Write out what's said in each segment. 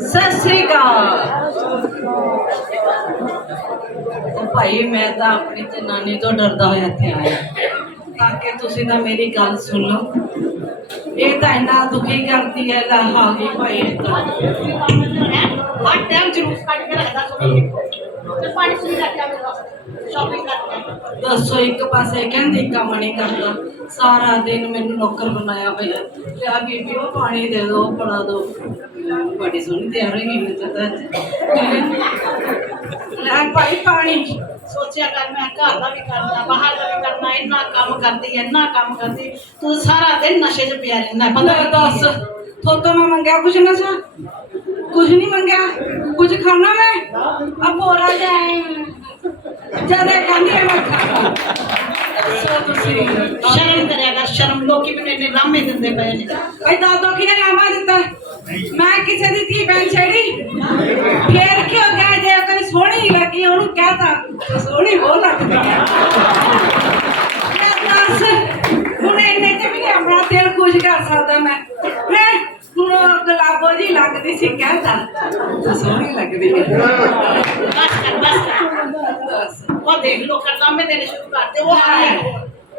ਸਤਿ ਸ੍ਰੀ ਅਕਾਲ। ਭਾਈ, ਮੈਂ ਤਾਂ ਆਪਣੀ ਜਨਾਨੀ ਤੋਂ ਡਰਦਾ ਹੋਇਆ ਇੱਥੇ ਆਇਆ। ਤਾਂ ਕਿ ਤੁਸੀਂ ਤਾਂ ਮੇਰੀ ਗੱਲ ਸੁਣ ਲਓ। ਇਹ ਤਾਂ ਇੰਨਾ ਦੁਖੀ ਕਰਦੀ ਹੈ, ਲਾ ਆ ਭਾਈ। ਤਾਂ ਹਰ ਟਾਈਮ ਜਲੂਸ ਦੱਸੋ ਇੱਕ ਪਾਸੇ ਕਹਿੰਦੀ ਕੰਮ ਨਹੀਂ ਕਰਦਾ ਸਾਰਾ ਦਿਨ ਮੈਨੂੰ ਨੌਕਰ ਬਣਾਇਆ ਹੋਇਆ। ਲਿਆ ਬੀਬੀ ਉਹ ਪਾਣੀ ਦੇ ਦਿਓ ਬਣਾ ਦਿਓ ਬੜੀ ਸੋਹਣੀ ਤਿਆਰ ਹੋਈ ਮੈਂ ਤਾਂ ਅੱਜ। ਲੈ ਭਾਈ ਪਾਣੀ। ਸੋਚਿਆ ਕਰ ਮੈਂ ਘਰ ਦਾ ਵੀ ਕਰਨਾ ਬਾਹਰ ਦਾ ਵੀ ਕਰਨਾ ਇੰਨਾ ਕੰਮ ਕਰਦੀ ਐ ਇੰਨਾ ਕੰਮ ਕਰਦੀ। ਤੂੰ ਸਾਰਾ ਦਿਨ ਨਸ਼ੇ 'ਚ ਪਿਆ ਰਹਿੰਦਾ ਬੰਦਾ ਦੱਸ ਥੋਤੋਂ ਮੈਂ ਮੰਗਿਆ ਕੁਛ ਨਾ ਸਾ ਕੁਛ ਨਹੀਂ ਮੰਗਿਆ ਕੁਝ ਖਾਣਾ ਮੈਂ? ਆ ਪੋਰਾ ਜਾਏ ਜਦੇ ਕਹਿੰਦੀ ਹੈ ਮੈਂ। ਖਾਣਾ ਸ਼ਰਮ ਕਰਿਆ ਕਰ ਸ਼ਰਮ। ਲੋਕੀ ਮੈਨੂੰ ਇੰਨੇ ਲਾਮੇ ਦਿੰਦੇ ਪਏ ਨੇ। ਭਾਈ ਦਾਦੋ ਕਿਹਨੇ ਲਾਮਾ ਦਿੱਤਾ? ਮੈਂ ਕਿਸੇ ਦੀ ਧੀ ਭੈਣ ਛੇੜੀ। ਫੇਰ ਕਿਉਂ ਗਿਆ ਜੇ? ਕੋਈ ਸੋਹਣੀ ਲੱਗੀ ਉਹਨੂੰ ਕਹਤਾ ਸੋਹਣੀ ਹੋ ਲੱਗਦੀ ਹੈ। ਮੈਂ ਦੱਸ ਹੁਣ ਇਹਨੇ ਤੇ ਵੀ ਨੀ ਆਪਣਾ ਦਿਲ ਖੁਸ਼ ਕਰ ਸਕਦਾ ਮੈਂ। ਮੈਂ ਜੀ ਲੱਗਦੀ ਸੀ ਕਹਤਾ ਤਾਂ। ਸੋਹਣੀ ਲੱਗਦੀ ਹੈ ਬਸ ਕਰ ਬਸ ਕਰ। ਉਹ ਦੇਖ ਲੋ ਕਰ ਲਾਮੇ ਦੇਣੇ ਸ਼ੁਰੂ ਕਰਤੇ ਉਹ ਆ ਰਹੀ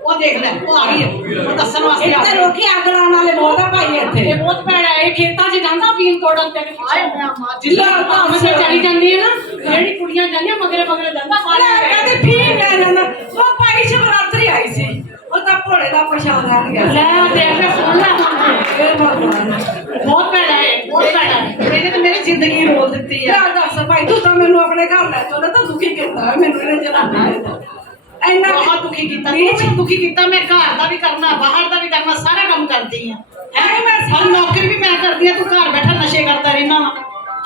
ਉਹ ਦੇਖ ਲੈ ਉਹ ਆ ਰਹੀ ਹੈ। ਉਹ ਦੱਸਣ ਵਾਸਤੇ ਆ ਇੱਥੇ ਲੋਕੀ ਅੱਗ ਲਾਉਣ ਵਾਲੇ ਬਹੁਤ ਆ ਭਾਈ ਇੱਥੇ। ਇਹ ਬਹੁਤ ਭੈੜਾ ਇਹ ਖੇਤਾਂ 'ਚ ਜਾਂਦਾ ਫੀਲ ਤੋੜਨ ਤੇ। ਆਏ ਮੈਂ ਮਾਂ ਜਿੱਦਾਂ ਭਾਵੇਂ ਤੇ ਚਲੀ ਜਾਂਦੀ ਹੈ ਨਾ ਜਿਹੜੀ ਕੁੜੀਆਂ ਜਾਂਦੀਆਂ ਮਗਰੇ ਮਗਰੇ ਜਾਂਦਾ ਸਾਰੇ ਕਹਿੰਦੇ ਫੀਲ ਲੈ ਜਾਂਦਾ। ਉਹ ਭਾਈ ਸ਼ਿਵਰਾਤਰੀ ਆਈ ਸੀ। ਉਹ ਤਾਂ ਭੋਲੇ ਦਾ ਪ੍ਰਸ਼ਾਦ ਆ ਗਿਆ। ਲੈ ਦੇਖ ਲੈ ਸੁਣ ਲੈ ਹੁਣ ਇਹ ਭਗਵਾਨ ਬਹੁਤ ਭੈੜਾ ਹੈ ਬਹੁਤ ਭੈੜਾ ਹੈ ਇਹਨੇ ਤਾਂ ਮੇਰੀ ਜ਼ਿੰਦਗੀ ਰੋਲ ਦਿੱਤੀ ਆ ਯਾਰ ਦੱਸ ਭਾਈ ਤੂੰ ਤਾਂ ਮੈਨੂੰ ਆਪਣੇ ਘਰ ਲੈ ਚੋਦਾ ਤਾਂ ਦੁਖੀ ਕੀਤਾ ਮੈਨੂੰ ਇਹਨੇ ਜਨਾਨਾ ਇੰਨਾ ਬਹੁਤ ਦੁਖੀ ਕੀਤਾ ਤੂੰ ਮੈਨੂੰ ਦੁਖੀ ਕੀਤਾ ਮੈਂ ਘਰ ਦਾ ਵੀ ਕਰਨਾ ਬਾਹਰ ਦਾ ਵੀ ਕਰਨਾ ਸਾਰਾ ਕੰਮ ਕਰਦੀ ਆ। ਐ ਮੈਂ ਹਰ ਨੌਕਰੀ ਵੀ ਮੈਂ ਕਰਦੀ ਆ ਤੂੰ ਘਰ ਬੈਠਾ ਨਸ਼ੇ ਕਰਦਾ ਰਹਿਣਾ ਵਾ।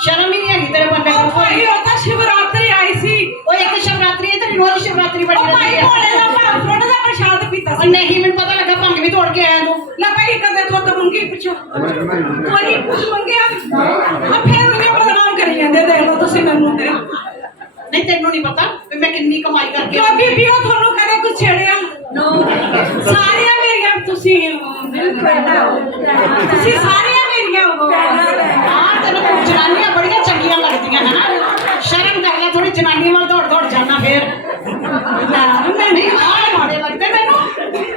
ਸ਼ਰਮ ਹੀ ਨਹੀਂ ਹੈਗੀ ਤੇਰੇ ਬੰਦੇ ਨੂੰ? ਭਾਈ ਉਹ ਤਾਂ ਸ਼ਿਵਰਾਤਰੀ ਆਈ ਸੀ। ਉਹ ਇੱਕ ਸ਼ਿਵਰਾਤਰੀ ਤੇਰੀ ਰੋਜ਼ ਸ਼ਿਵਰਾਤਰੀ ਬਣੀ ਉਹ ਭਾਈ ਰਹਿੰਦੀ ਭੋਲੇ ਦਾ ਆ ਭਾ- ਥੋੜਾ ਦਾ ਪ੍ਰਸ਼ਾਦ ਪੀਤਾ ਸੀ। ਨਹੀਂ ਮੈਨੂੰ ਪਤਾ ਲੱਗਾ ਭੰਗ ਵੀ ਤੋੜ ਕੇ ਆਇਆ ਤੂੰ। ਲੈ ਭਾਈ ਕਦੇ ਤੂੰ ਤਾਂ ਮੰਗੀ ਪਿੱਛੋਂ। ਕੋਈ ਕੁਝ ਮੰਗਿਆ? ਆ ਫੇਰ ਉਹਨੇ ਬਦਨਾਮ ਕਰੀ ਜਾਂਦੇ ਦੇਖ ਲਓ ਤੁਸੀਂ ਮੈਨੂੰ ਤੇ। ਨਹੀਂ ਤੈਨੂੰ ਨਹੀਂ ਪਤਾ ਵੀ ਮੈਂ ਕਿੰਨੀ ਕਮਾਈ ਕਰਕੇ ਕਿਉਂ ਬੀਬੀ ਉਹ ਤੁਹਾਨੂੰ ਕਦੇ ਕੁਝ ਛੇੜਿਆ? ਸਾਰੀਆਂ ਮੇਰੀਆਂ ਤੁਸੀਂ ਤੁਸੀਂ ਸਾਰੀਆਂ ਮੇਰੀਆਂ ਉਹ। ਹਾਂ ਤੈਨੂੰ ਕੁਝ ਜਨਾਨੀਆਂ ਬੜੀਆਂ ਚੰਗੀਆਂ ਲੱਗਦੀਆਂ ਹਨ? ਸ਼ਰਮ ਕਰ ਲੈ ਥੋੜੀ ਜਨਾਨੀ ਵੱਲ ਦੌੜ ਦੌੜ ਜਾਣਾ ਫੇਰ। ਮੈਂ ਨਹੀਂ ਆਹ ਮਾੜੇ ਲੱਗਦੇ ਮੈਨੂੰ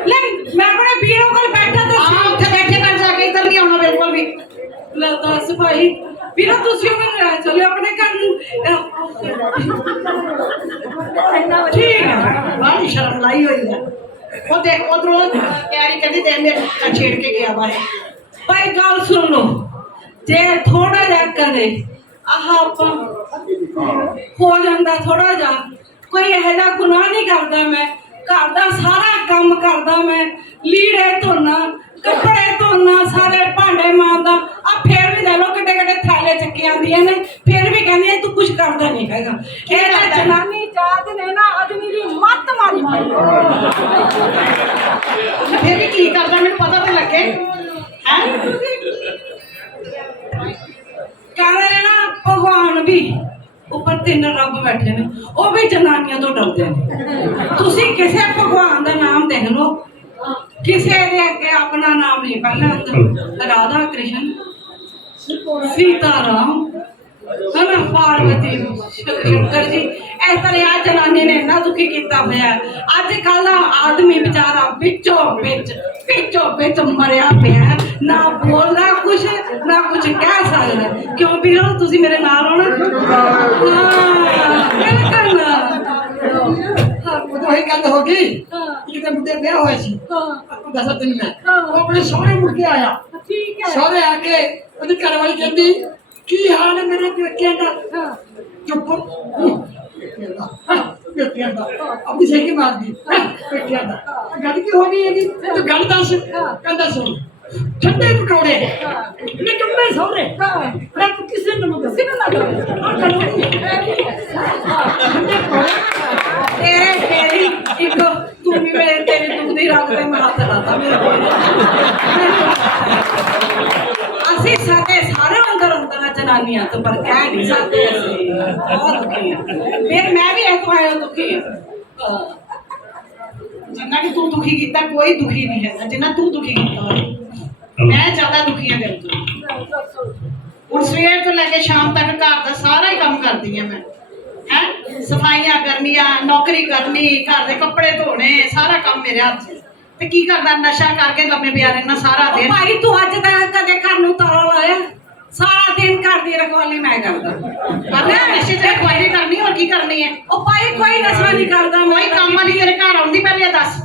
ਲੈ ਮੈਂ ਆਪਣੇ ਵੀਰੋ ਕੋਲ ਬੈਠਾ ਤਾਂ ਹਾਂ ਉੱਥੇ ਬੈਠੇ ਕਰ ਜਾ ਕੇ ਇੱਧਰ ਨਹੀਂ ਆਉਣਾ ਬਿਲਕੁਲ ਵੀ। ਲੈ ਦੱਸ ਭਾਈ ਵੀਰੋ ਤੁਸੀਂ ਮੈਨੂੰ ਲੈ ਚਲੋ ਆਪਣੇ ਘਰ ਨੂੰ ਠੀਕ ਹੈ। ਬਾਹਲੀ ਸ਼ਰਮ ਲਾਈ ਹੋਈ ਹੈ। ਉਹ ਦੇਖ, ਉਧਰੋਂ ਕੈਰੀ ਕਹਿੰਦੀ ਦੇ ਮੇਰੇ ਨਾਲ ਛੇੜ ਕੇ ਗਿਆ ਵਾ ਭਾਈ, ਗੱਲ ਸੁਣ ਲਓ। ਜੇ ਥੋੜਾ ਜਿਹਾ ਕਰੇ, ਆਹ ਆਪਾਂ ਹੋ ਜਾਂਦਾ ਥੋੜਾ ਜਿਹਾ। ਕੋਈ ਇਹੋ ਜਿਹਾ ਗੁਨਾਹ ਨਹੀਂ ਕਰਦਾ ਮੈਂ। ਘਰ ਦਾ ਸਾਰਾ ਕੰਮ ਕਰਦਾ ਮੈਂ। ਲੀੜੇ ਧੋਣਾ ਕੱਪੜੇ ਧੋਣਾ ਸਾਰੇ ਹੈਗਾ। ਇਹ ਤਾਂ ਜਨਾਨੀ ਜਾਤ ਨੇ ਨਾ ਆਦਮੀ ਦੀ ਮੱਤ ਮਾਰੀ। ਪਾਈ ਫਿਰ ਵੀ ਕੀ ਕਰਦਾ? ਮੈਨੂੰ ਪਤਾ ਤਾਂ ਲੱਗੇ। ਹੈ? ਨੇ ਨਾ ਭਗਵਾਨ ਵੀ। ਉੱਪਰ ਤਿੰਨ ਰੱਬ ਬੈਠੇ ਨੇ। ਉਹ ਵੀ ਜਨਾਨੀਆਂ ਤੋਂ ਡਰਦੇ ਨੇ। ਤੁਸੀਂ ਕਿਸੇ ਭਗਵਾਨ ਦਾ ਨਾਮ ਦੇਖ ਲਓ। ਕਿਸੇ ਦੇ ਅੱਗੇ ਆਪਣਾ ਨਾਮ ਨਹੀਂ। ਪਹਿਲਾਂ ਰਾਧਾ ਕ੍ਰਿਸ਼ਨ ਸੀਤਾ ਰਾਮ ਹਨਾ ਪਾਰਵਤੀ ਸ਼ੰਕਰ ਜੀ ਇਸ ਤਰ੍ਹਾਂ ਆ ਜਨਾਨੀ ਨੇ ਇੰਨਾ ਦੁਖੀ ਕੀਤਾ ਹੋਇਆ ਹੈ। ਅੱਜ ਕੱਲ ਦਾ ਆਦਮੀ ਵਿਚਾਰਾ ਵਿੱਚੋਂ ਵਿੱਚ ਵਿੱਚੋਂ ਵਿੱਚ ਮਰਿਆ ਪਿਆ ਹੈ। ਨਾ ਬੋਲਦਾ ਕੁਛ ਨਾ ਕੁਛ ਕਹਿ ਸਕਦਾ ਕਿਉਂ ਵੀਰੋ ਤੁਸੀਂ ਮੇਰੇ ਨਾਲ ਹੋ ਨਾ ਹਾਂ ਬਿਲਕੁਲ ਹਾਂ ਉਹੀ ਗੱਲ ਹੋ ਗਈ ਕਿਤੇ ਮੁੰਡੇ ਵਿਆਹ ਹੋਇਆ ਸੀ ਆਪਕੋ ਦੱਸ ਦਿਨ ਮੈਂ ਉਹ ਆਪਣੇ ਸਹੁਰੇ ਮੁੜ ਕੇ ਆਇਆ ਠੀਕ ਹੈ ਸਹੁਰੇ ਆ ਕੇ ਉਹਦੀ ਘਰਵਾਲੀ ਕਹਿੰਦੀ ਕੀ ਹਾਲ ਹੈ ਮੇਰੇ ਪੇਕਿਆਂ ਦਾ ਚੁੱਪ ਪੇਕਿਆਂ ਦਾ ਹਾਂ, ਪੇਕਿਆਂ ਦਾ ਆਪਣੀ ਸੇਕੀ ਮਾਰਦੀ ਹਾਂ, ਪੇਕਿਆਂ ਦਾ ਆਹ ਗੱਲ ਕੀ ਹੋ ਗਈ ਹੈਗੀ ਤੂੰ ਗੱਲ ਦੱਸ ਕਹਿੰਦਾ ਸੁਣ ਠੰਡੇ ਪਕੌੜੇ ਨਿਕੰਮੇ ਸਹੁਰੇ ਮੈਂ ਤੂੰ ਕਿਸੇ ਨੂੰ ਨਾ ਕਿਸੇ ਨੂੰ ਨਾ ਆ ਗੱਲ ਠੰਡੇ ਪਕੌੜੇ ਤੇਰੇ ਤੇਰੀ ਇੱਕ ਤੂੰ ਵੀ ਮੇਰੇ ਤੇਰੇ ਦੁੱਖ ਦੀ ਰੱਖ ਤੇ ਮੈਂ ਹੱਥ ਲਾਤਾ ਮੇਰੇ ਕੋਲ ਅਸੀਂ ਸਾਡੇ ਸਾਰੇ ਅੰਦਰ ਅੰਦਰ ਆ ਜਨਾਨੀਆਂ ਤੋਂ ਪਰ ਕਹਿ ਨਹੀਂ ਸਕਦੇ ਅਸੀਂ। ਬਹੁਤ ਦੁਖੀ ਹਾਂ। ਫਿਰ ਮੈਂ ਵੀ ਇਹ ਤੋਂ ਆਇਆ ਦੁਖੀ ਹਾਂ। ਜਿੰਨਾ ਕਿ ਤੂੰ ਦੁਖੀ ਕੀਤਾ ਕੋਈ ਦੁਖੀ ਨਹੀਂ ਹੈ ਜਿੰਨਾ ਤੂੰ ਦੁਖੀ ਕੀਤਾ ਹੋਇਆ। ਮੈਂ ਜ਼ਿਆਦਾ ਦੁਖੀ ਹਾਂ ਤੇਰੇ ਤੋਂ। ਹੁਣ ਸਵੇਰ ਤੋਂ ਲੈ ਕੇ ਸ਼ਾਮ ਤੱਕ ਘਰ ਦਾ ਸਾਰਾ ਹੀ ਕੰਮ ਕਰਦੀ ਹਾਂ ਮੈਂ। ਹੈ? ਸਫਾਈਆਂ ਕਰਨੀਆਂ ਨੌਕਰੀ ਕਰਨੀ ਘਰ ਦੇ ਕੱਪੜੇ ਧੋਣੇ ਸਾਰਾ ਕੰਮ ਮੇਰੇ ਹੱਥ 'ਚ। ਤੇ ਕੀ ਕਰਦਾ? ਨਸ਼ਾ ਕਰਕੇ ਲੰਮੇ ਪਿਆ ਰਹਿਣਾ ਸਾਰਾ ਦਿਨ। ਭਾਈ ਤੂੰ ਅੱਜ ਤੱਕ ਕਦੇ ਘਰ ਨੂੰ ਤਾਲਾ ਲਾਇਆ? ਸਾਰਾ ਦਿਨ ਘਰ ਦੀ ਰਖਵਾਲੀ ਮੈਂ ਕਰਦਾ। ਕਰਨਾ ਨਸ਼ੇ ਤੇ ਕੋਈ ਕਰਨੀ ਹੋਰ ਕੀ ਕਰਨੀ ਹੈ? ਉਹ ਭਾਈ ਕੋਈ ਨਸ਼ਾ ਨਹੀਂ ਕਰਦਾ ਕੋਈ ਕੰਮ ਵਾਲੀ ਤੇਰੇ ਘਰ ਆਉਂਦੀ ਪਹਿਲੇ ਦੱਸ।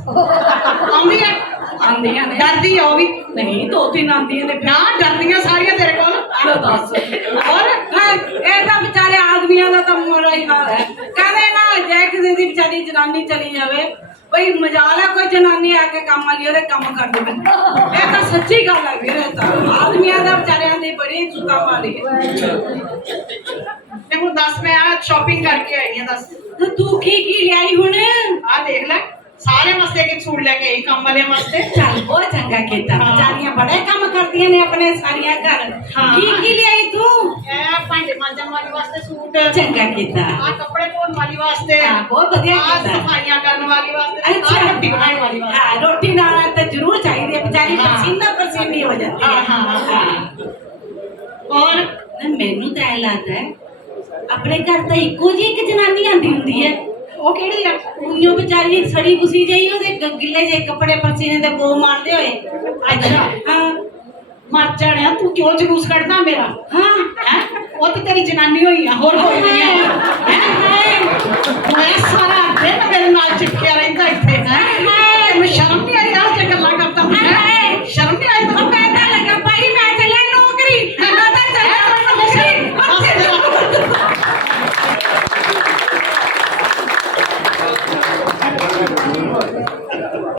ਆਂਦੀਆਂ ਨੇ। ਡਰਦੀ ਆ ਉਹ ਵੀ। ਨਹੀਂ ਦੋ ਤਿੰਨ ਆਂਦੀਆਂ ਨੇ। ਨਾ ਡਰਦੀਆਂ ਸਾਰੀਆਂ ਤੇਰੇ ਕੋਲ। ਲੋ ਦੱਸ। ਇਹ ਤਾਂ ਵਿਚਾਰੇ ਆਦਮੀਆਂ ਦਾ ਤਾਂ ਮੋਰਾ ਹੀ ਹਾਲ ਹੈ। ਕਹਿੰਦੇ ਨਾ ਜੇ ਕਿਸੇ ਦੀ ਵਿਚਾਰੀ ਜਨਾਨੀ ਚਲੀ ਜਾਵੇ ਬਈ ਮਜਾਲ ਹੈ ਕੋਈ ਜਨਾਨੀ ਆ ਕੇ ਕੰਮ ਵਾਲੀ ਉਹਦੇ ਕੰਮ ਕਰ ਦੇਵੇ। ਇਹ ਤਾਂ ਸੱਚੀ ਗੱਲ ਹੈ ਵੀਰੇ ਤਾਂ ਆਦਮੀਆਂ ਦਾ ਵਿਚਾਰਿਆਂ ਦੀ ਬੜੀ ਚੁੱਤਾ ਮਾਰੀ ਹੈ। ਤੇ ਹੁਣ ਦੱਸ ਮੈਂ ਆ ਸ਼ਾਪਿੰਗ ਕਰਕੇ ਆਈ ਆ ਦੱਸ। ਤੇ ਤੂੰ ਕੀ ਕੀ ਲਿਆਈ ਹੁਣ? ਆ ਦੇਖ ਲੈ। ਸਾਰੇ ਵਾਸਤੇ ਇੱਕ ਸੂਟ ਲੈ ਕੇ ਆਈ ਕੰਮ ਵਾਲਿਆਂ ਵਾਸਤੇ। ਚੱਲ ਉਹ ਚੰਗਾ ਕੀਤਾ। ਵਿਚਾਰੀਆਂ ਬੜੇ ਕੰਮ ਕਰਦੀਆਂ ਨੇ ਆਪਣੇ ਸਾਰੀਆਂ ਘਰ। ਕੀ ਕੀ ਲਿਆਈ ਤੂੰ? ਇਹ ਭਾਂਡੇ ਮਾਂਜਣ ਵਾਲੀ ਵਾਸਤੇ ਸੂਟ। ਚੰਗਾ ਕੀਤਾ। ਆ ਕੱਪੜੇ ਧੋਣ ਵਾਲੀ ਵਾਸਤੇ। ਹਾਂ, ਬਹੁਤ ਵਧੀਆ ਕੀਤਾ। ਸਫਾਈਆਂ ਕਰਨ ਵਾਲੀ ਵਾਸਤੇ। ਅੱਛਾ। ਰੋਟੀ ਬਣਾਉਣ ਵਾਲੀ ਵਾਸਤੇ। ਹਾਂ ਰੋਟੀ ਨਾਲ ਤਾਂ ਜ਼ਰੂਰ ਚਾਹੀਦੀ ਹੈ। ਵਿਚਾਰੀ। ਪਸੀਨਾ ਪਸੀਨੀ ਹੋ ਜਾਂਦੀ ਹੈ। ਹਾਂ, ਹਾਂ। ਔਰ ਮੈਨੂੰ ਤਾਂ ਇਹ ਲੱਗਦਾ ਹੈ ਆਪਣੇ ਘਰ ਤਾਂ ਇੱਕੋ ਜਿਹੀ ਇੱਕ ਜਨਾਨੀ ਆਂਦੀ ਹੁੰਦੀ ਹੈ। ਉਹ ਕਿਹੜੀ ਆ? ਉਹਨੂੰ ਵਿਚਾਰੀ ਸੜੀ ਬੁਸੀ ਜਿਹੀ ਉਹਦੇ ਗਿੱਲੇ ਜਿਹੇ ਕੱਪੜੇ ਪਸੀਨੇ ਦੇ ਬੋ ਮਾਰਦੇ ਹੋਏ। ਅੱਛਾ, ਹਾਂ। ਮਰ ਜਾਣਿਆ, ਤੂੰ ਕਿਉਂ ਜਲੂਸ ਕੱਢਦਾ ਮੇਰਾ? ਹਾਂ, ਹੈ? ਉਹ ਤਾਂ ਤੇਰੀ ਜਨਾਨੀ ਹੋਈ ਆ, ਹੋਰ ਕੋਈ ਨਹੀਂ ਹੈ? ਮੈਂ ਸਾਰਾ ਦਿਨ ਮੇਰੇ ਨਾਲ ਚਿਪਕਿਆ ਰਹਿੰਦਾ ਇੱਥੇ, ਹੈ?